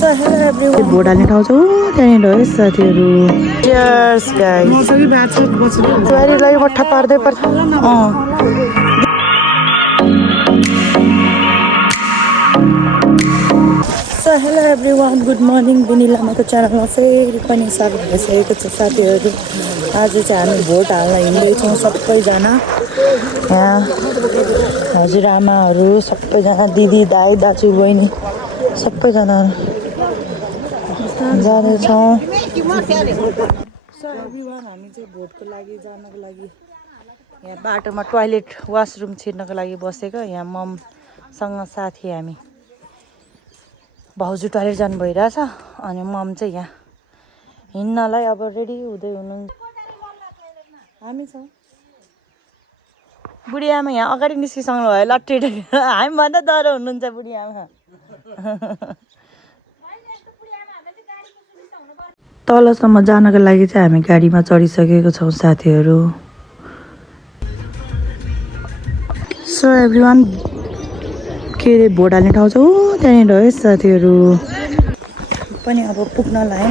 Vote हाल्ने ठाउँ छ त्यहाँनिर है साथीहरू। Cheers guys. बुहारीलाई मठ्ठा पार्दै पर्छ। So hello everyone, good morning. बिनिलामाको च्यानलमा फेरि पनि स्वागत भइसकेको छ साथीहरू। आज चाहिँ हामी भोट हाल्न हिँड्दैछौँ सबैजना। यहाँ हजुरआमाहरू सबैजना, दिदी दाइ दाजु बहिनी सबैजना जाँदैछौँ। सो एभ्रिवान, हामी चाहिँ भोटको लागि जानको लागि यहाँ बाटोमा टोयलेट वासरुम छिर्नको लागि बसेको। यहाँ ममसँग साथी हामी। भाउजू टोयलेट जानु भइरहेछ अनि मम चाहिँ यहाँ हिँड्नलाई अब रेडी हुँदै हुनुहुन्छ। हामी छौँ। बुढी आमा यहाँ अगाडि निस्किसक्नु भयो लट्टे हामीभन्दा डर हुनुहुन्छ बुढी आमा। तलसम्म जानको लागि चाहिँ हामी गाडीमा चढिसकेको छौँ साथीहरू। सो एभ्रिवान, के अरे भोट हाल्ने ठाउँ छ त्यहाँनिर है साथीहरू। पनि अब पुग्न लाग्यो।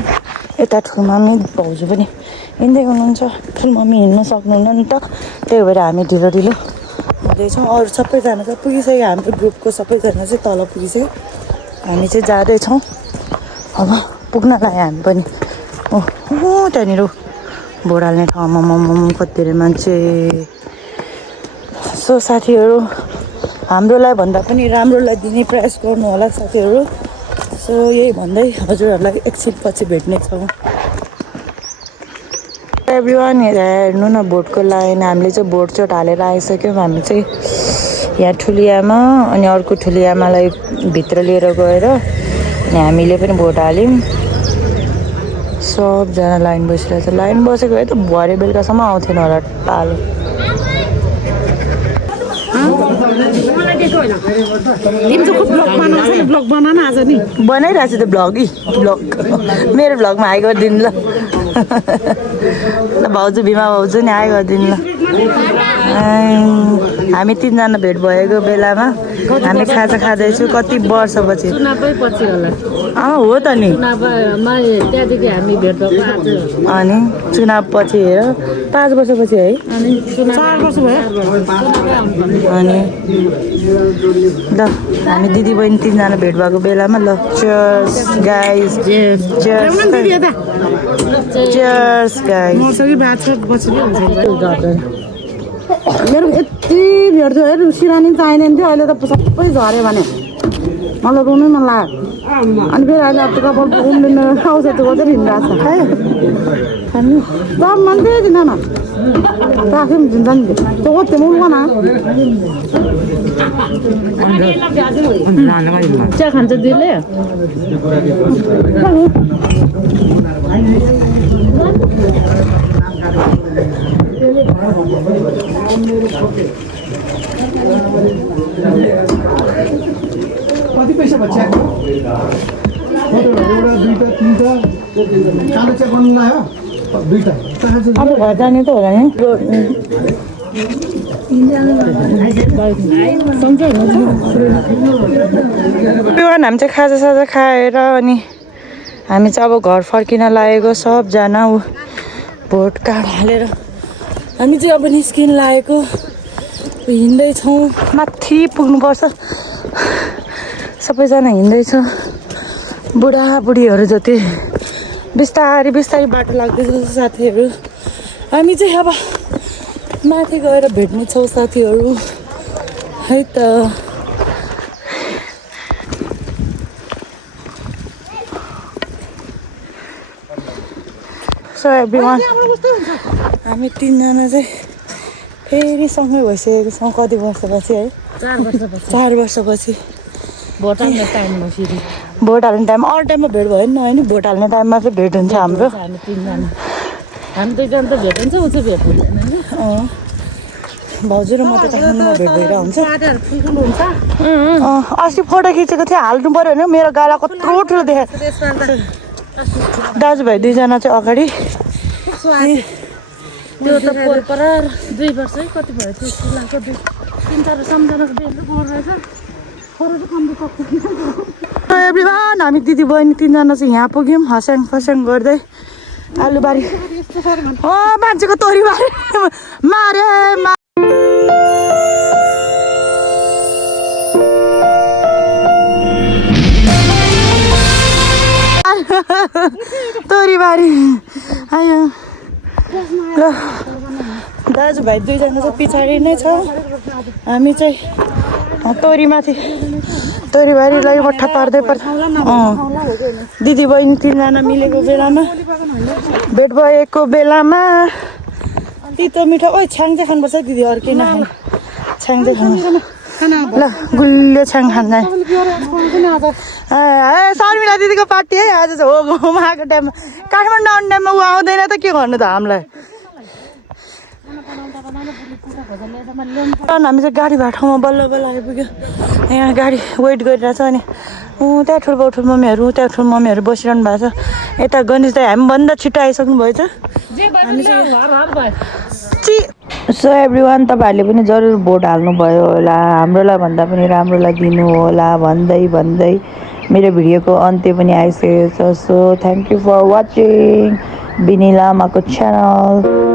यता ठुलमामी भाउजू पनि हिँड्दै हुनुहुन्छ। ठुलमामी हिँड्न सक्नुहुन्न नि त, त्यही भएर हामी ढिलो ढिलो हुँदैछौँ। अरू सबैजना चाहिँ पुगिसक्यो। हाम्रो ग्रुपको सबैजना चाहिँ तल पुगिसक्यो। हामी चाहिँ जाँदैछौँ। अब पुग्न लाग्यो हामी पनि। ओहो त्यहाँनिर भोट हाल्ने ठाउँमा मम कति धेरै मान्छे। सो साथीहरू, हाम्रोलाई भन्दा पनि राम्रोलाई दिने प्रयास गर्नु होला साथीहरू। सो यही भन्दै हजुरहरूलाई एकछिन पछि भेट्ने छौँ। एभ्रिवान हेर्नु न भोटको लाइन। हामीले चाहिँ भोट चोट हालेर आइसक्यौँ। हामी चाहिँ यहाँ ठुली आमा अनि अर्को ठुली आमालाई भित्र लिएर गएर अनि हामीले पनि भोट हाल्यौँ। सबजना लाइन बसिरहेछ। लाइन बसेको भए त भरे बेलुकासम्म आउँथेन होला पालो। बनाइरहेको छु त भ्लग मेरो भ्लगमा हाई गरिदिनु ल। भाउजू भीमा भाउजू नि हाई गरिदिनु ल। हामी तिनजना भेट भएको बेलामा हामी खाजा खाँदैछु कति वर्षपछि। हो त नि। अनि चुनाव पछि हेर 5 वर्षपछि है। 4 वर्ष भयो। अनि ल हामी दिदी बहिनी तिनजना भेट भएको बेलामा ल। Cheers guys. Cheers guys. मेरो यति भेट्छु हेर। सिरानी चाहिने थियो, अहिले त सबै झऱ्यो भने मलाई रुनै मन लाग्यो। अनि फेरि अहिले अब कपाल उम्लिन आउँछ त्यो चाहिँ हिँडिरहेको छ। खानु सब मान्छे दिन न राख्यो पनि दिन्छ नि त्यो कति मुल्क न चिया खान्छ दिदीले। कति पैसा भन्छ? एउटा दुईटा तीनटा कालो चिया गर्नु लाग्यो। दुईटा अब घर जाने त होला नि। हामी चाहिँ खाजासाजा खाएर अनि हामी चाहिँ अब घर फर्किन लागेको। सबजना भोट कार्ड हालेर हामी चाहिँ अब निस्किन लागेको। हिँड्दैछौँ, माथि पुग्नुपर्छ। सबैजना हिँड्दैछ। बुढाबुढीहरू जति बिस्तारै बिस्तारै बाटो लाग्दैछ साथीहरू। हामी चाहिँ अब माथि गएर भेट्नेछौँ साथीहरू है त। सो एभ्रिवान, हामी तिनजना चाहिँ फेरि सँगै भइसकेको छौँ। कति वर्षपछि है? 4 वर्षपछि। भोट हाल्ने टाइममा फेरि भोट हाल्ने टाइम अरू टाइममा भेट भयो नि होइन। भोट हाल्ने टाइममा चाहिँ भेट हुन्छ हाम्रो। हामी तिनजना, हामी दुईजना त भेट हुन्छ, ऊ चाहिँ भेट हुँदैन। भाउजू र म त काठमाडौँमा भेट भइरहेको हुन्छ। अस्ति फोटो खिचेको थिएँ, हाल्नु पऱ्यो भने मेरो गाला कत्रो ठुलो देखाएको। दाजुभाइ दुईजना चाहिँ अगाडि। त्यो त पर 2 वर्ष है कति भयो त्यो फुलाको 3-4 सम्झनाको बेला गएर रहेछ। एभ्रिवान हामी दिदी बहिनी 3जना चाहिँ यहाँ पुग्यौँ हस्याङ फस्याङ गर्दै आलुबारी मान्छेको तोरी मारे तोरीबारी आयो ल दाजुभाइ 2जना चाहिँ पछाडि नै छ हामी चाहिँ तोरीमाथि तोरीबारीलाई मट्ठा पार्दै पर्छ दिदी बहिनी 3जना मिलेको बेलामा भेट भएको बेलामा तितो मिठो ओइ छ्याङ चाहिँ खानुपर्छ है दिदी अर्कै नखाने छ्याङ चाहिँ खानु ल गुलियो छ्याङ खान्छ शर्मिला दिदीको पार्टी है आज चाहिँ हो गाउँमा आएको टाइममा काठमाडौँ आउने टाइममा ऊ आउँदैन त के गर्नु त हामीलाई हामी चाहिँ गाडी भएको ठाउँमा बल्ल बल्ल आइपुग्यो यहाँ गाडी वेट गरिरहेको छ अनि त्यहाँ ठुलो मम्मीहरू त्यहाँ ठुलो मम्मीहरू बसिरहनु भएको छ यता गणेश दाइ हामीभन्दा छिटो आइसक्नु भएछ हामी सो एभ्रिवान तपाईँहरूले पनि जरुर भोट हाल्नुभयो होला हाम्रोलाई भन्दा पनि राम्रोलाई दिनु होला भन्दै मेरो भिडियोको अन्त्य पनि आइसकेको छ so thank you for watching Bini लामाको च्यानल